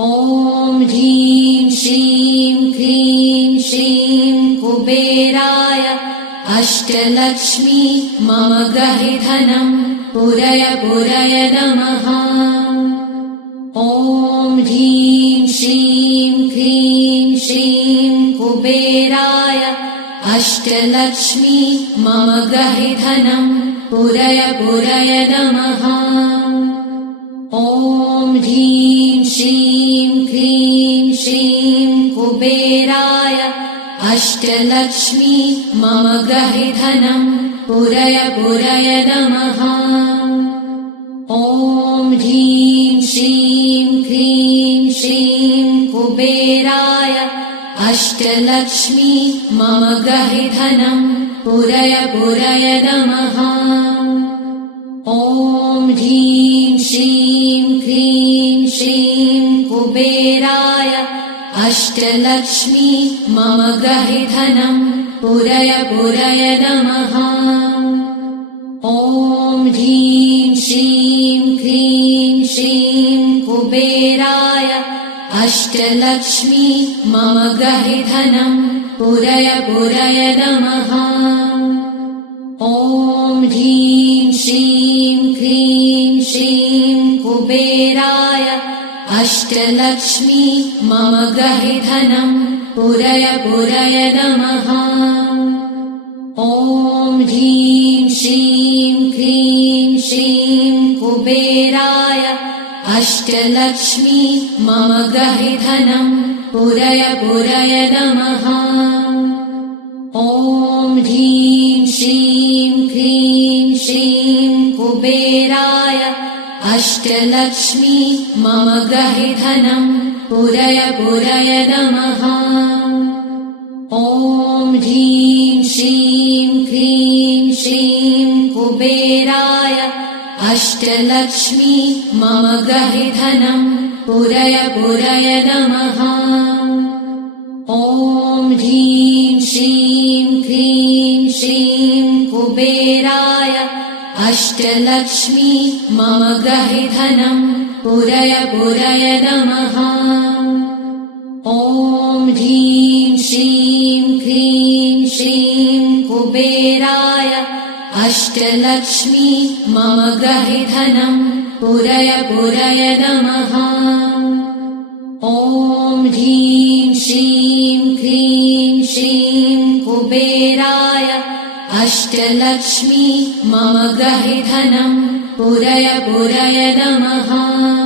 ॐ ह्रीं श्रीं क्रीं श्रीं कुबेराय अष्टलक्ष्मी मम गहि धनं पुरय पुरय नमः। ॐ ह्रीं श्रीं क्रीं श्रीं कुबेराय अष्टलक्ष्मी मम गहि धनं पुरय पुरय नमः। ॐ ह्रीं श्रीं क्रीं श्रीं कुबेराय अष्टलक्ष्मी मम गहि धनं पुरय पुरय नमः। ॐ ह्रीं श्रीं क्रीं श्रीं कुबेराय अष्टलक्ष्मी मम गहि धनं पुरय पुरय नमः। ॐ ह्रीं श्रीं क्रीं श्रीं कुबेराय अष्टलक्ष्मी मम गहि धनं पुरय पुरय नमः। ॐ ह्रीं श्रीं क्रीं श्रीं कुबेराय अष्टलक्ष्मी मम गहि धनं पुरय पुरय नमः। ॐ ह्रीं श्रीं क्रीं श्रीं कुबेराय अष्टलक्ष्मी मम गहि धनं पुरय पुरय नमः। ॐ ह्रीं श्रीं क्रीं श्रीं कुबेराय अष्टलक्ष्मी मम गहि धनं पुरय पुरय नमः। ॐ ह्रीं श्रीं क्रीं श्रीं कुबेराय अष्टलक्ष्मी मम गहि धनं पुरय पुरय नमः। ॐ ह्रीं श्रीं क्रीं श्रीं कुबेराय अष्टलक्ष्मी मम गहि धनं पुरय पुरय नमः। ॐ ह्रीं श्रीं क्रीं श्रीं कुबेराय अष्टलक्ष्मी मम गहि धनं पुरय पुरय नमः। ॐ ह्रीं श्रीं क्रीं श्रीं कुबेराय अष्टलक्ष्मी मम गहि धनं पुरय पुरय नमः। ॐ ह्रीं श्रीं क्रीं श्रीं कुबेराय अष्टलक्ष्मी मम गहि धनं पुरय पुरय नमः।